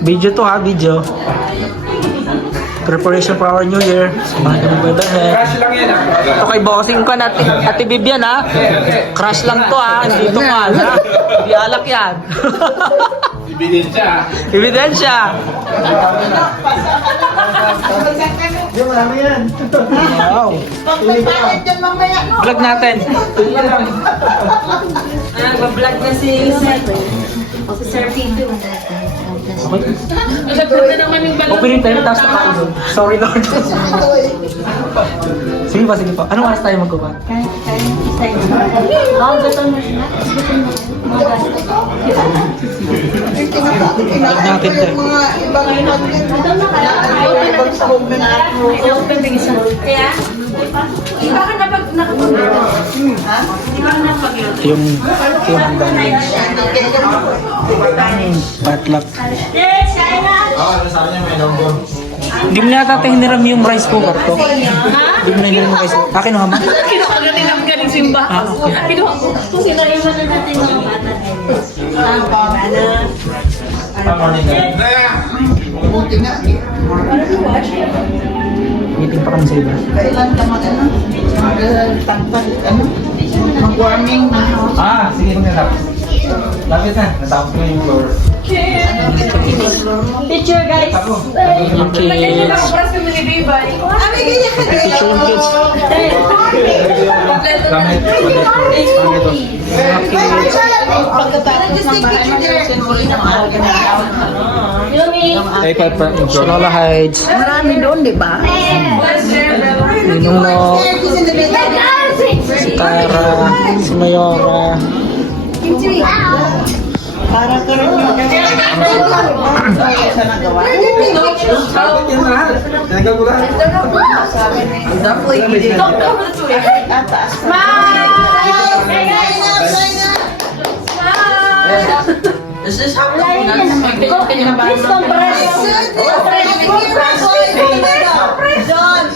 Video to ha, video. Preparation for our New Year. Samahan kami ba Crush lang yan ah. ito kay bossing ko na Ate Bibian ha. Crush lang to ha. Hindi ito mahal ha. Hindi alak yan. Ebidensya ah. Ebidensya. Yung marami yan. Wow. Pagpapalit yan mamaya, no? Vlog natin. Nag-vlog na si Sir Pito. Opening tayo, tapos nakain doon. Sorry Lord. Sige pa, sige pa. Anong oras tayo magkukat? Vlog natin tayo. Kaya, iba ka na pag nakapag-vlog. Iba ka na pag-vlog. Yung handa namin. Patlak. Hindi mo na yata hiniram yung rice cooker to. Hindi mo na hiniram yung rice cooker. Akin o hama? Kinuha ka din ang galing simba. Kinuha ko. Kung sino iwan na natin mga bata. Meeting pa kami sa iba. Kailan ka mag-warming na. Ah, sige magtatapos. Lapit na, natapos ko yung floor. Picture guys. Yung kids. Picture yung kids. Gamit. Pagkatapos ng bahay, mag-resin mo rin ang araw ka na. Ay, sa Lola Heights. Marami doon, di ba? Ninuno. Si Tara. Si Mayora. Para ka rin yung sa nagawa. Lapit yan lahat. Nagagula. Sabi na yung dapoy. Taas pa. Is this how John,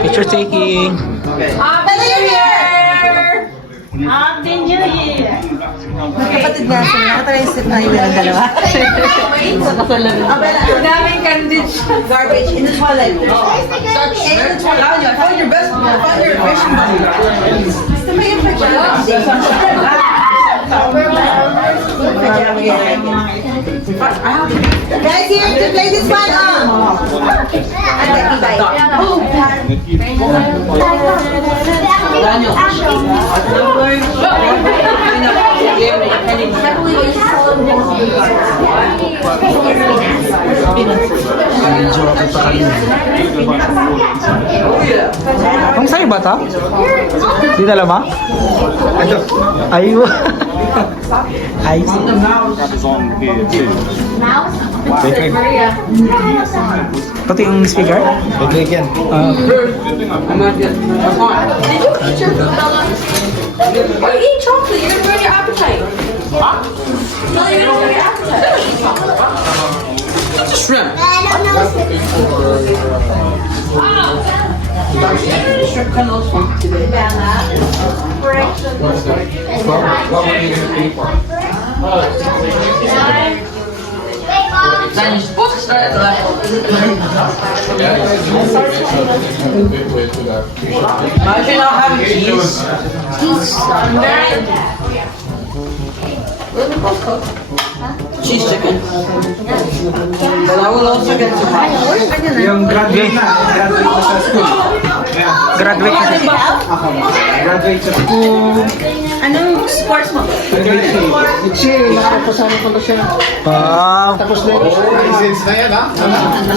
Picture taking. Happy New Year! Magkapatid nga sila. Nakatalisip tayo ng dalawa. Ang daming candid. Garbage in the toilet. Find your best one. Find your fishing Guys, here to play this one. Medyo okay pa kami. Ang sa'yo ba ito? Di na lama? Ayaw. Ay. Pati yung speaker? Pag-click yan. Why you eat chocolate? You're gonna ruin your appetite. Huh? No, you're gonna ruin your appetite. That's a shrimp. Shrimp canoes from today. What were you gonna pay for? Then you're supposed to start at the left. Imagine not having cheese. Cheese chicken. But I will also get some rice. Yung graduate na. Graduate na sa school. Graduate na siya. Graduate sa school. Anong sports mo? Wow. License na yan ha?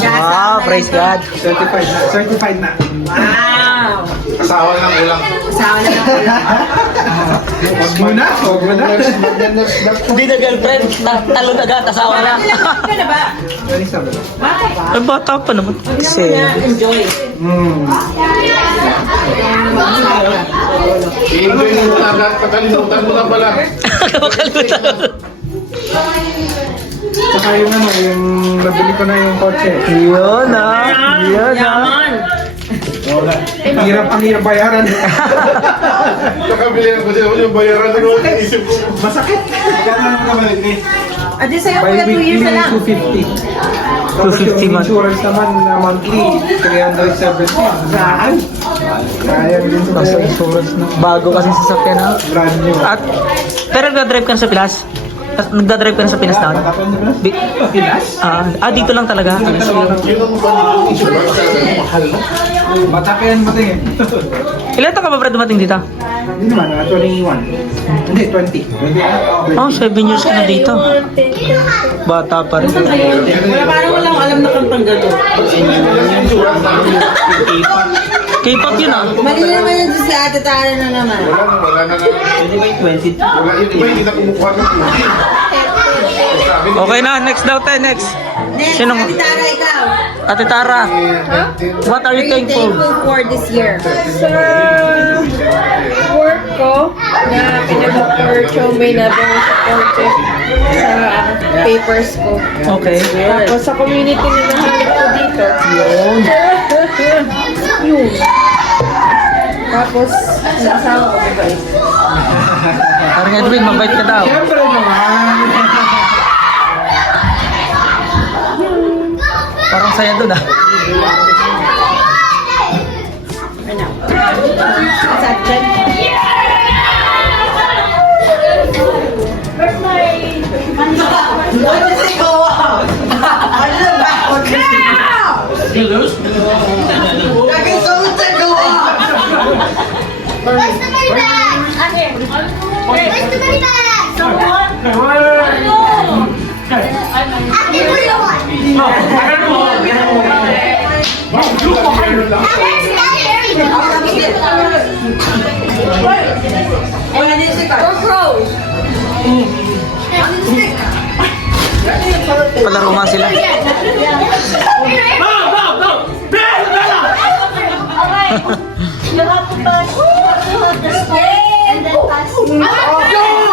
Wow, praise God. Certified na. Certified na. Wow! Kasawa lang ulang. Asawa na lang. Huwag mo na. Huwag mo na. Hindi na girlfriend. Talon agad, asawa na. Ka na ba? Ay, bata pa naman. Kasi, Enjoy. I-enjoy mo na lahat. Pagkalimutan mo na pala. makalimutan. Saka yung ano, yung nabili ko na yung kotse. Yun ah. Yun ah. Wala. Ang hirap bayaran. Nakabili ako siya, yung bayaran na ko, isip ko. Masakit. Gano'n naman naman ito. Adi sa'yo, kuya, 2 years na lang. 250. Tapos 250 yung month. insurance naman na monthly, 370. Saan? Kaya din sa Basta insurance na. Bago kasi sasakyan na. brand new. At, pero nagdadrive ka na sa Pilas? Nagdadrive ka na sa Pinas na? Tapos na Pilas? Bi- Pilas? dito lang talaga. Mahal na. Matakian mo tingin. Ilan taon ka ba Brad dumating dito? Hindi naman, 21. Hindi, 20. Oh, 7 years ka na dito. Bata pa rin. Wala parang walang alam na kantang gano'n. K-pop yun ah. Mali naman yan si Ate Tara na naman. Wala na nga. Hindi ba yung 20? Wala, iba hindi na kumukuha ng puti. Okay na, next daw tayo, next. Next, Sinong- Ate Tara, ikaw. Ate Tara, what are you thankful? for this year? Sa work ko, na pinag for Chomay na very supportive sa papers ko. Okay. Tapos sa community na nahanap ko dito. Yun. Tapos, nasasawa ko mabait. Parang Edwin, mabait ka daw. Siyempre naman. Parang saya dun ah. Accepted. Where's the money bag? Where's the money bag? Give me the one. Wala din si Carl. Palaro nga sila. You have to pass the spray and then pass.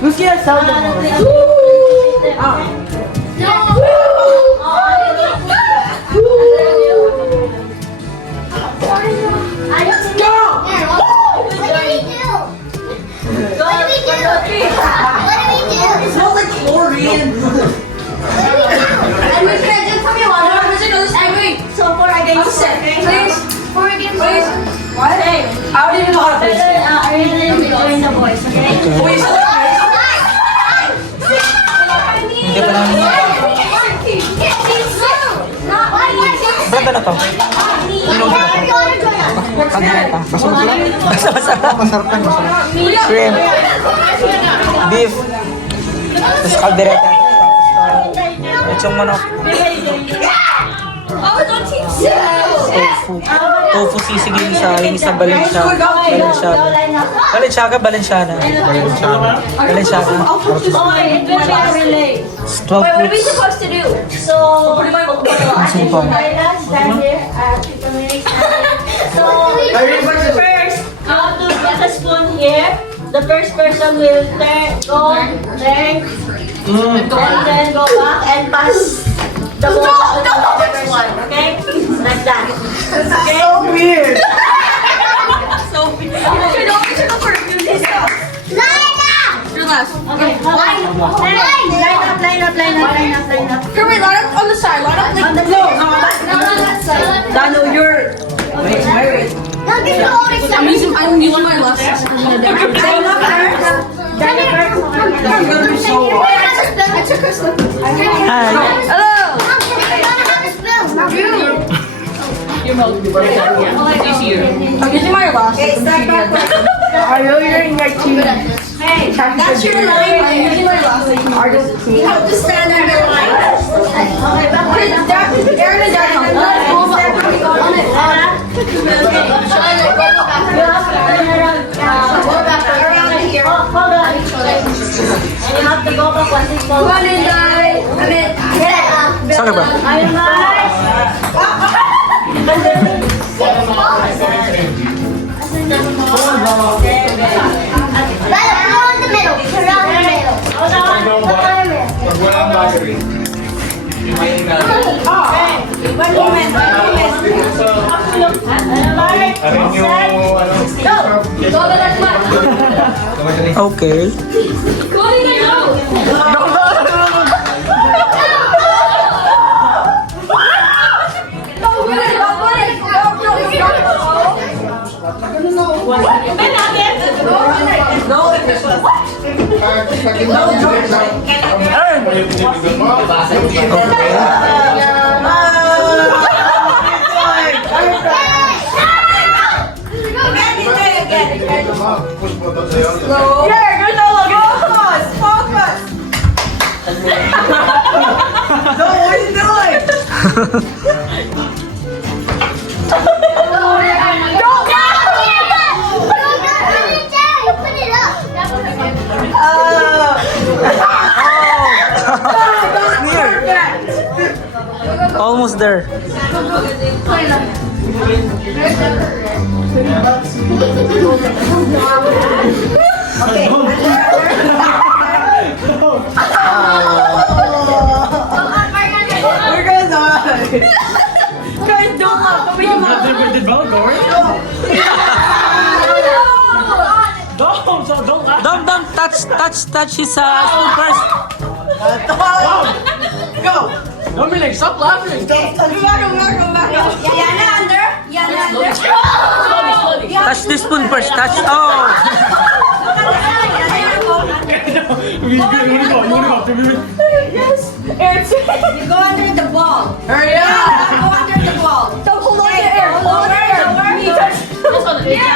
Gusto yan, sound mo. Smells like chlorine. So for against please, for against What? I don't even know how to play this. are you gonna join the boys, okay? Wait, so Hindi pa namin. Brad, ano to? Pagkita. Masarap. Masarap yan, masarap. Shrimp. Beef. Tapos kaldereta. Lechong manok. Tofu. Tofu sisigil sa yung isa Balenciaga. Balenciaga. Balenciaga. Wait, what are we supposed to do? So, Sumpong. stand here. So, first, you have to get a spoon here. The first person will go there, and then go back and pass the ball to the first one. Okay, like that. Okay. so weird. Relax. Okay. Line up. Kirby, line up on the side. Line up like On the no. that side. Dano, you're... Wait. I'm using my glasses. I took a slip. Hi. Hello. I'm using my glasses. I know you're in your team. Hey, That's your line. I'm using my glasses. You have to stand on your line. okay, back. Aaron and Daniel. Go back. Around here. Hold on. And you have to go back once it's Come on in, guys. I mean, Saan ka ba? Ayun guys. Pag walang battery. Arin yung Okay. push button sa'yo. Almost there. Don't touch his spoon first. Dominic, stop laughing. Touch the spoon first. Touch. Oh. You go under the ball. Hurry up. Go under the ball. Don't hold on to air. Hold on to air.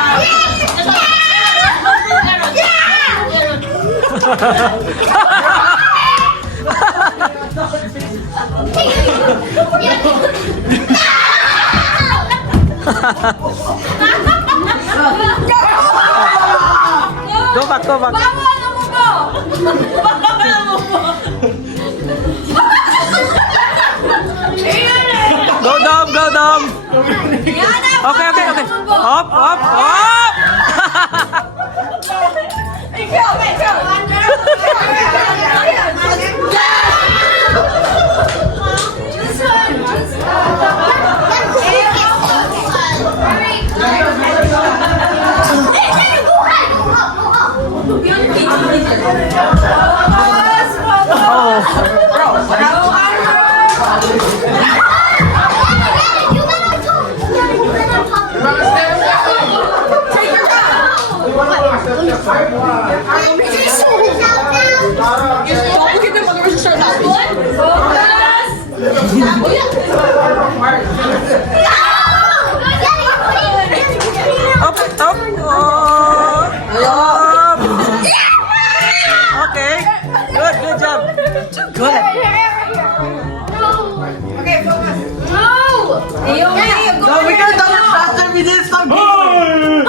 Go back, go back. Go Dom, go Dom. Okay, okay, okay. Up, up, up. Up, up. Up. Okay. Good, good job. Good. No, we could have done it faster if we did something.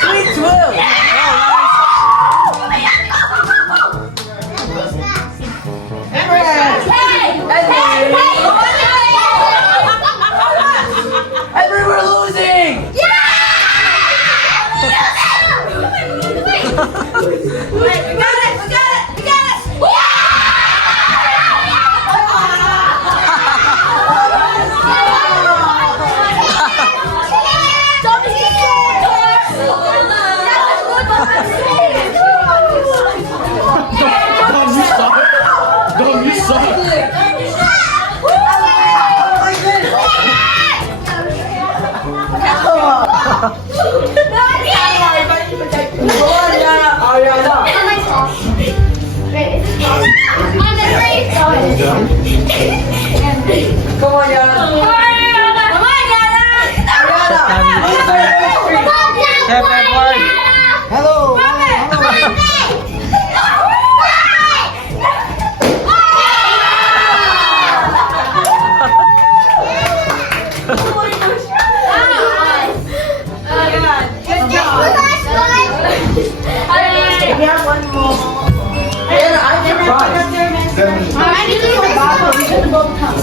Sweet will. Henry, we're losing. Dom, you suck. Come on, Yana. Chef Edward. Hello.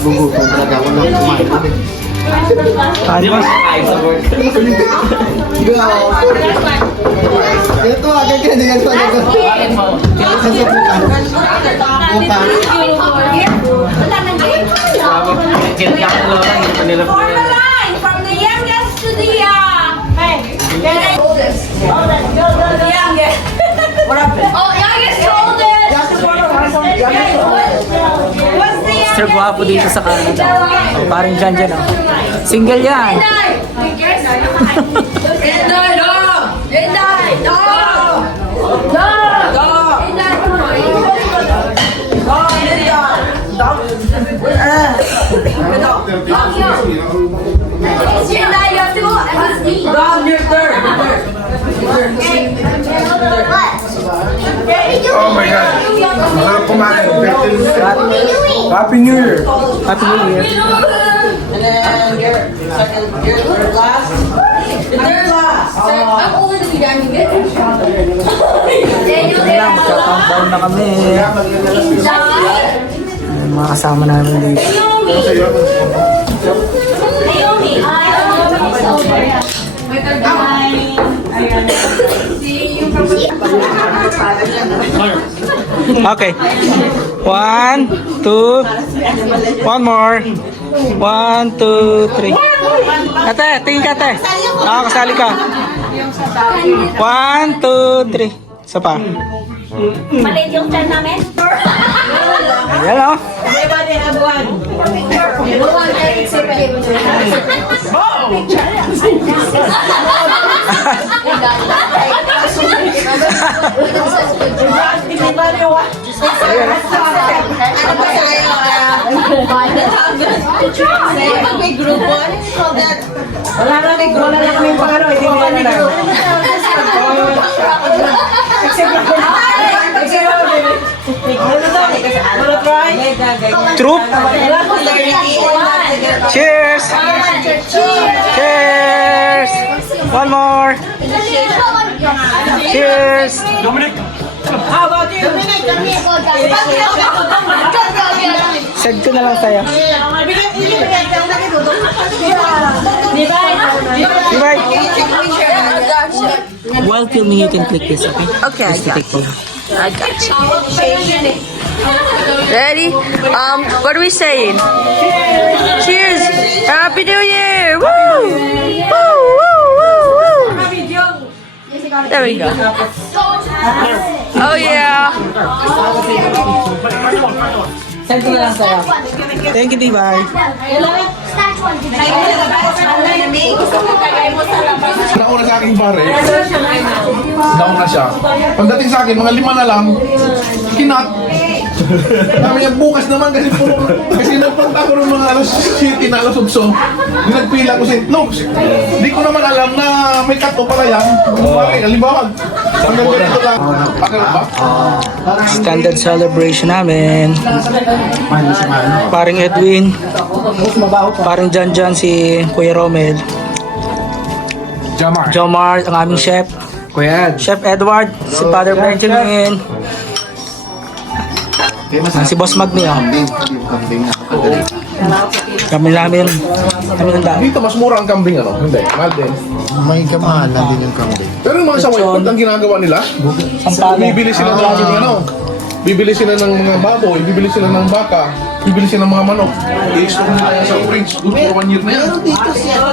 nagugutom talaga ako lang kumain. Ano ba? Ito, agad yan, ganito, ganito. Form a line from the youngest to the oldest. The youngest. Oh, youngest to oldest. What's the youngest? Sir Guapo dito sa Canada. Oh, parang dyan, oh. Single yan. Oh my God. Mga kumain. Happy New Year. Happy New Year. And then your second, your last. Third last. I'm older than you, Danny. Ito lang, magka-countdown na kami. Yung mga kasama namin dito. Okay. 1, 2. One more. 1, 2, 3. Ate, tingin ka, ate. Kasali ka. 1, 2, 3. Isa pa. Maliit yung chan namin. Ayan, oh. Everybody have one. Pag may grupo, ano yung call that? Wala na kay Wala na kami pangano. Hindi mo na lang. Troop. Cheers. Cheers. One more. Cheers. How about you? Send ko na lang sa'yo. Bye. While filming, you can click this, okay? Okay, I got Take photo. I got you. Ready? What are we saying? Cheers! Happy New Year! Woo! Woo! Woo! Woo! Woo! There we go. Oh yeah! Send ko na lang sa'yo. Thank you, Tibay. Nauna sa aking pare. Down na siya. Pagdating sa akin, mga 5 na lang. Kinat. Sabi niya, bukas naman kasi puro. Kasi nagpunta ko ng mga alas 7 na alas 8. Nagpila ko si Looks. Hindi ko naman alam na may kato pala yan. Pare, halimbawa. Hanggang ganito lang. Pakal ba? Standard celebration namin. Paring Edwin. Paring Janjan si Kuya Romel. Jamar. Jomar, ang aming chef. Kuya, Chef Edward, si Father Benjamin. Si Boss Magni, oh. kambing na. Kami namin. Kami ng dami. Dito mas mura ang kambing ano? Hindi, mahal din. May kamahalan din yung kambing. Pero yung mga sa Whiteford, ang ginagawa nila, Sampalo. bibili sila ng ano, bibili sila ng mga baboy, bibili sila ng baka, bibili sila ng mga manok. I-store nila yan sa fridge, good for 1 year na yan. Dito siya.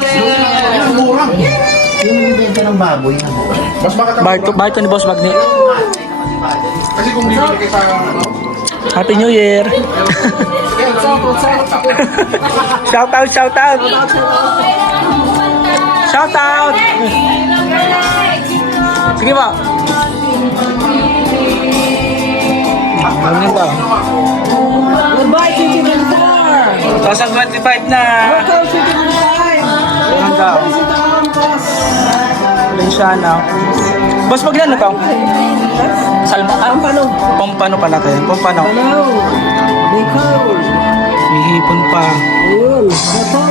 Ang mura. Yung nabibenta ng baboy. Mas makakapag. Barto ni Boss Magni. Kasi kung bibili kayo sa ano, Happy New Year. Shout out, shout out. Shout out. Sige ba? Ano ba? Goodbye, 2024! 2025 na. Welcome, 2025! Ayan daw. Valenciana. Boss, pag yan to? Salma. Pompano. Pompano pala tayo. Pompano. Hello! Nicole! May hipon pa. Ayun! Ito!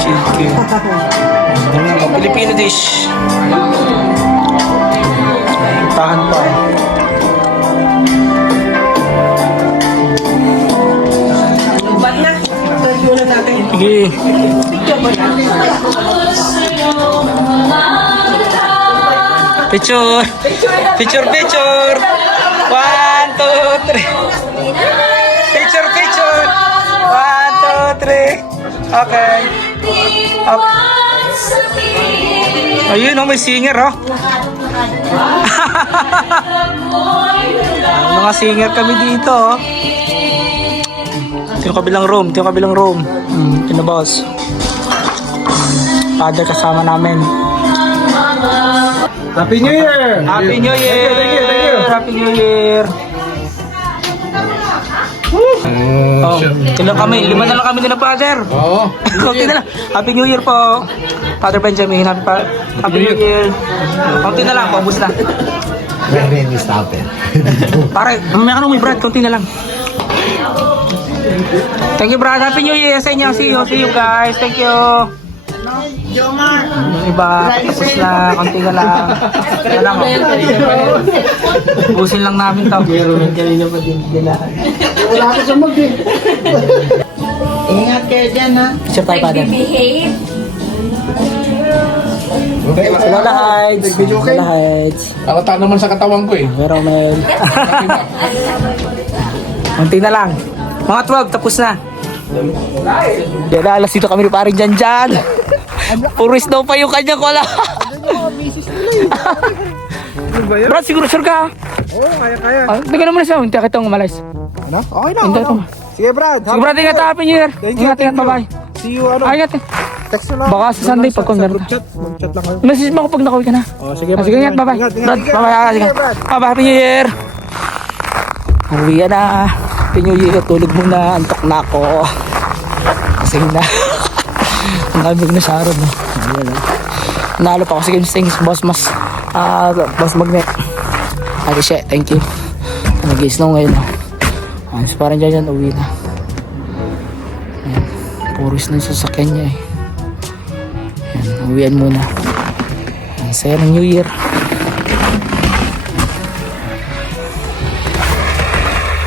Chicken. Ano nga ba? Filipino dish. Tahan pa. Lubat na! Sige. Picture. Picture, picture. 1, 2, 3. Picture, picture. 1, 2, 3. Okay. Okay. Ayun, oh, may singer, oh. Mga singer kami dito, oh. Ito yung kabilang room. Ito yung kabilang room. Ito na, boss. Father kasama namin. Happy New Year! Happy New Year! Thank you. Happy New Year! Oh, sila kami. 5 na lang kami nila, Father. Oo. Kaunti na lang. Happy New Year po. Father Benjamin, Happy New Year. Kaunti na lang, paubos na. Pare, mamaya ka nung may Brad, kaunti na lang. Thank you, Brad. Happy New Year sa inyo. See you guys. Thank you. Yung iba, tapos na, konti na lang. Wala lang, busin lang namin to. Wala ka sa mag eh. Ingat kayo dyan, ha? Sure tayo, Father. Behave. Lola Heights. Lola Heights. Nakata naman sa katawan ko eh. Pero Mel. Konti na lang. Mga 12, tapos na. Yan na, alas dito kami ni paring Janjan. Puris daw pa yung kanya ko lang. Brad, siguro sure ka? Oo, kaya. Tingnan naman siya, hindi kitang umalis. Ano? Okay na, Hindi okay ito. na. Sige, Brad. Sige, Brad, ingat, Happy New Year. Thank you, Ingat, thank you. bye-bye. See you, ano? Ay, ingat. Text na lang. Baka sa Sunday pag kung meron ka. Mag-chat lang kayo. Message mo ako pag nakawin ka na. Oh, sige, Sige, ingat, bye-bye. Ingat, Brad, ingat. bye-bye. Sige. Sige, Brad. Bye-bye, Happy New Year. Uwi na. Happy New Year. Tulog muna. Antok na ako. Kasi na. Ang lamig na sa araw. Nalo pa ako sa Game Stings. Boss Magnet. Ate siya, thank you. Nag-i-snow ngayon. So parang dyan, uwi na. Ayan. Puris na yung sasakyan niya eh. Ayan, uwian muna. Ang saya ng New Year.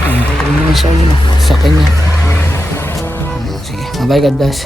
Ayan, tuloy na siya uwi na. Sasakyan niya. Sige, bye-bye, God bless.